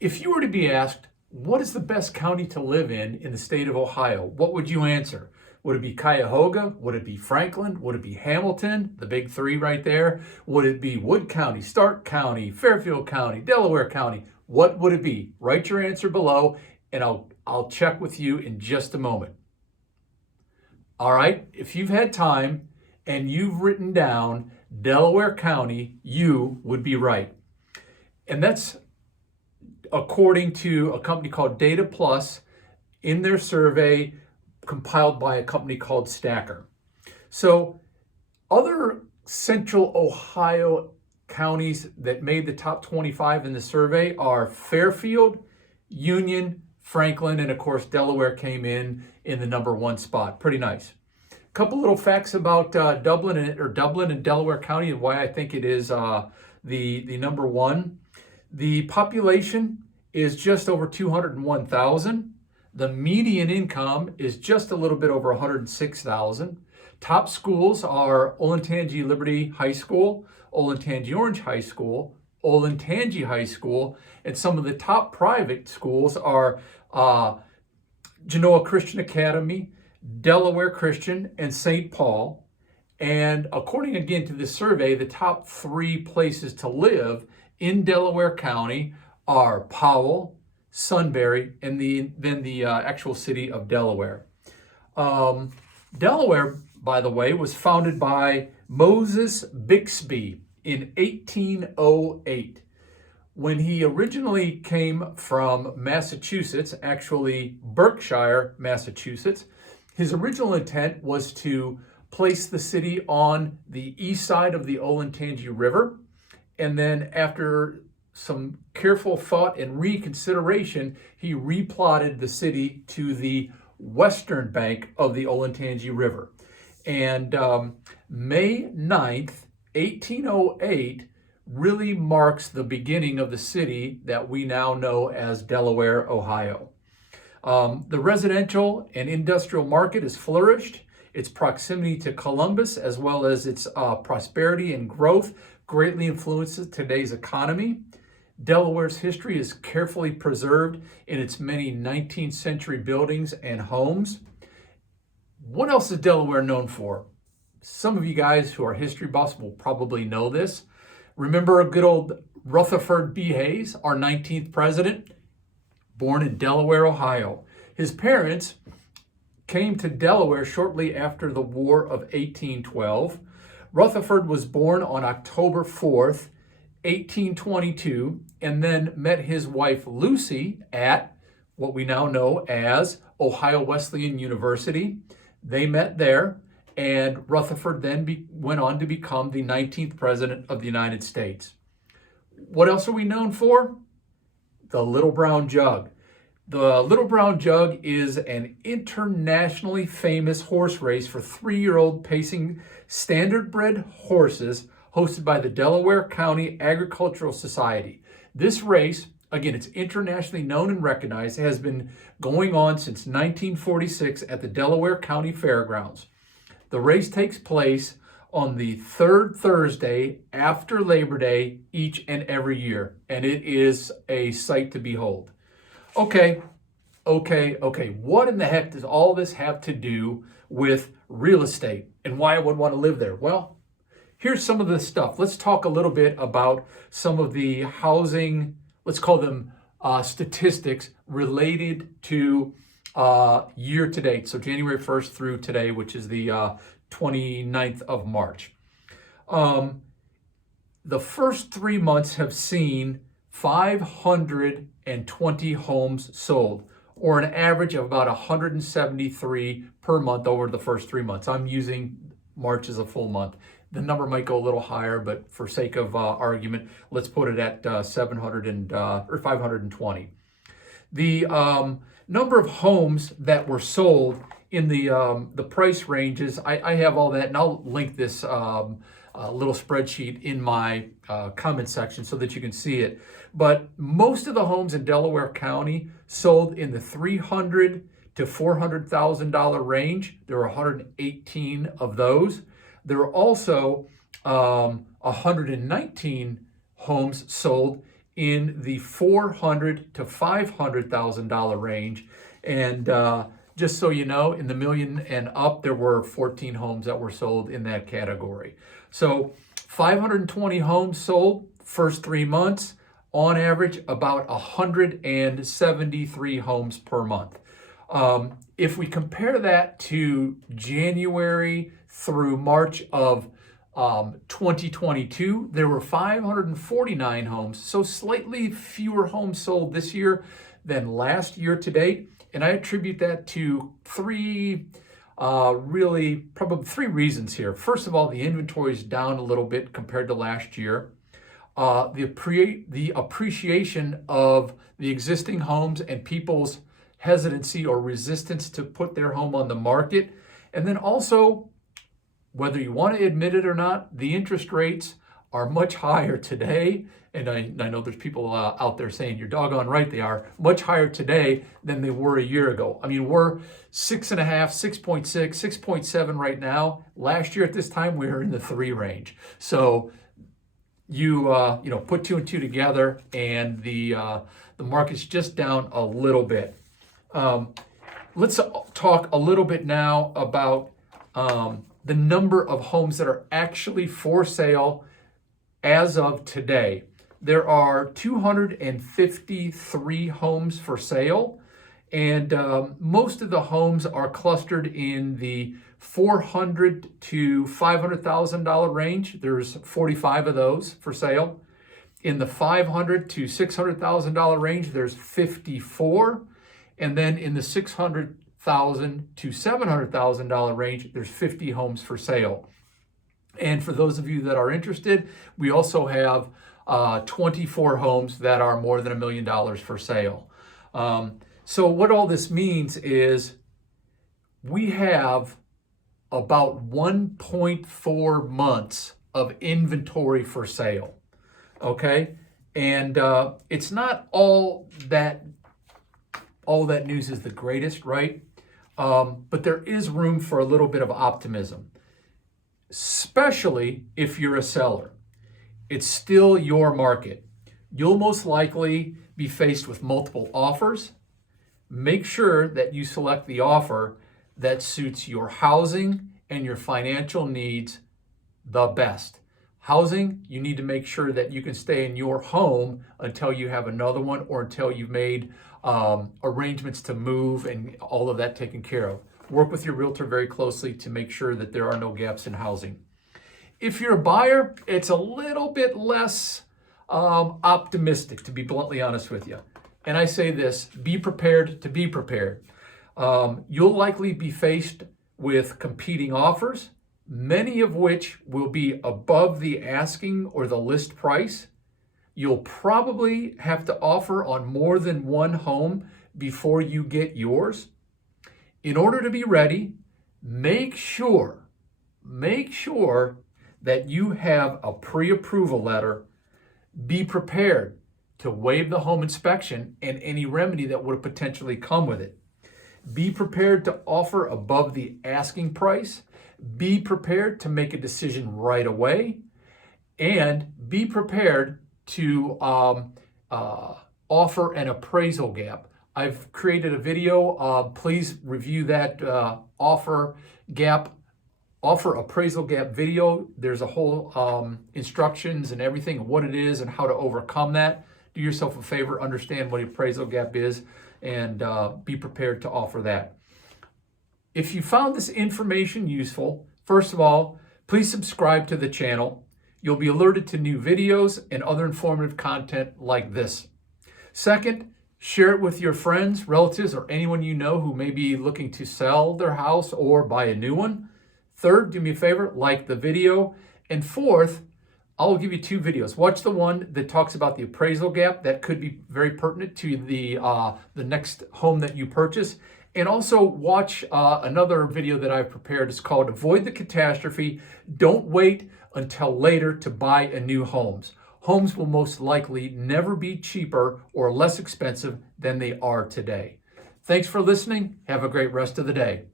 If you were to be asked, what is the best county to live in the state of Ohio? What would you answer? Would it be Cuyahoga? Would it be Franklin? Would it be Hamilton? The big three right there. Would it be Wood County, Stark County, Fairfield County, Delaware County? What would it be? Write your answer below and I'll check with you in just a moment. All right, if you've had time and you've written down Delaware County, you would be right. And that's according to a company called Data Plus in their survey compiled by a company called Stacker. So other central Ohio counties that made the top 25 in the survey are Fairfield, Union, Franklin, and of course Delaware came in the number one spot. Pretty nice. A couple little facts about Dublin and Delaware County and why I think it is the number one. The population is just over 201,000. The median income is just a little bit over 106,000. Top schools are Olentangy Liberty High School, Olentangy Orange High School, Olentangy High School, and some of the top private schools are Genoa Christian Academy, Delaware Christian, and St. Paul. And according again to this survey, the top three places to live in Delaware County are Powell, Sunbury, and then the actual city of Delaware. Delaware, by the way, was founded by Moses Bixby in 1808. When he originally came from Massachusetts, actually Berkshire, Massachusetts, his original intent was to place the city on the east side of the Olentangy River. And then after some careful thought and reconsideration, he replotted the city to the western bank of the Olentangy River. And May 9th, 1808 really marks the beginning of the city that we now know as Delaware, Ohio. The residential and industrial market has flourished. Its proximity to Columbus, as well as its prosperity and growth, greatly influences today's economy. Delaware's history is carefully preserved in its many 19th century buildings and homes. What else is Delaware known for? Some of you guys who are history buffs will probably know this. Remember a good old Rutherford B. Hayes, our 19th president, born in Delaware, Ohio. His parents came to Delaware shortly after the War of 1812. Rutherford was born on October 4th, 1822, and then met his wife Lucy at what we now know as Ohio Wesleyan University. They met there, and Rutherford then went on to become the 19th president of the United States. What else are we known for? The Little Brown Jug. The Little Brown Jug is an internationally famous horse race for 3-year-old pacing standardbred horses hosted by the Delaware County Agricultural Society. This race, again, it's internationally known and recognized, has been going on since 1946 at the Delaware County Fairgrounds. The race takes place on the third Thursday after Labor Day each and every year, and it is a sight to behold. Okay. What in the heck does all this have to do with real estate and why I would want to live there? Well, here's some of the stuff. Let's talk a little bit about some of the housing, let's call them statistics related to year to date. So January 1st through today, which is the 29th of March. The first 3 months have seen 520 homes sold, or an average of about 173 per month over the first 3 months. I'm using March as a full month. The number might go a little higher, but for sake of argument, let's put it at 520. The number of homes that were sold in the price ranges, I have all that, and I'll link this little spreadsheet in my comment section so that you can see it. But most of the homes in Delaware County sold in the $300,000 to $400,000 range. There were 118 of those. There were also 119 homes sold in the $400,000 to $500,000 range. And just so you know, in the million and up, there were 14 homes that were sold in that category. So 520 homes sold first 3 months, on average about 173 homes per month. If we compare that to January through March of 2022, there were 549 homes, so slightly fewer homes sold this year than last year to date. And I attribute that to probably three reasons here. First of all, the inventory is down a little bit compared to last year. The appreciation of the existing homes and people's hesitancy or resistance to put their home on the market. And then also, whether you want to admit it or not, the interest rates are much higher today. And I know there's people out there saying you're doggone right, they are much higher today than they were a year ago. I mean, we're 6.5, 6.6, 6.7 right now. Last year at this time, we were in the 3 range. So you put 2 and 2 together, and the market's just down a little bit. Let's talk a little bit now about the number of homes that are actually for sale as of today. There are 253 homes for sale, and most of the homes are clustered in the $400,000 to $500,000 range. There's 45 of those for sale. In the $500,000 to $600,000 range, there's 54. And then in the $600,000 to $700,000 range, there's 50 homes for sale. And for those of you that are interested, we also have 24 homes that are more than $1 million for sale. So what all this means is we have about 1.4 months of inventory for sale. Okay? And it's not all that news is the greatest, right? But there is room for a little bit of optimism, especially if you're a seller. It's still your market. You'll most likely be faced with multiple offers. Make sure that you select the offer that suits your housing and your financial needs the best. Housing, you need to make sure that you can stay in your home until you have another one or until you've made arrangements to move and all of that taken care of. Work with your realtor very closely to make sure that there are no gaps in housing. If you're a buyer, it's a little bit less optimistic, to be bluntly honest with you. And I say this, be prepared to be prepared. You'll likely be faced with competing offers, many of which will be above the asking or the list price. You'll probably have to offer on more than one home before you get yours. In order to be ready, make sure that you have a pre-approval letter. Be prepared to waive the home inspection and any remedy that would potentially come with it. Be prepared to offer above the asking price. Be prepared to make a decision right away. And be prepared to offer an appraisal gap. I've created a video. Please review that offer appraisal gap video. There's a whole instructions and everything, what it is and how to overcome that. Do yourself a favor, understand what appraisal gap is, and be prepared to offer that. If you found this information useful, first of all, please subscribe to the channel. You'll be alerted to new videos and other informative content like this. Second, share it with your friends, relatives, or anyone you know who may be looking to sell their house or buy a new one. Third, do me a favor, like the video. And fourth, I'll give you 2 videos. Watch the one that talks about the appraisal gap. That could be very pertinent to the next home that you purchase. And also watch another video that I've prepared. It's called Avoid the Catastrophe. Don't wait until later to buy a new home. Homes will most likely never be cheaper or less expensive than they are today. Thanks for listening. Have a great rest of the day.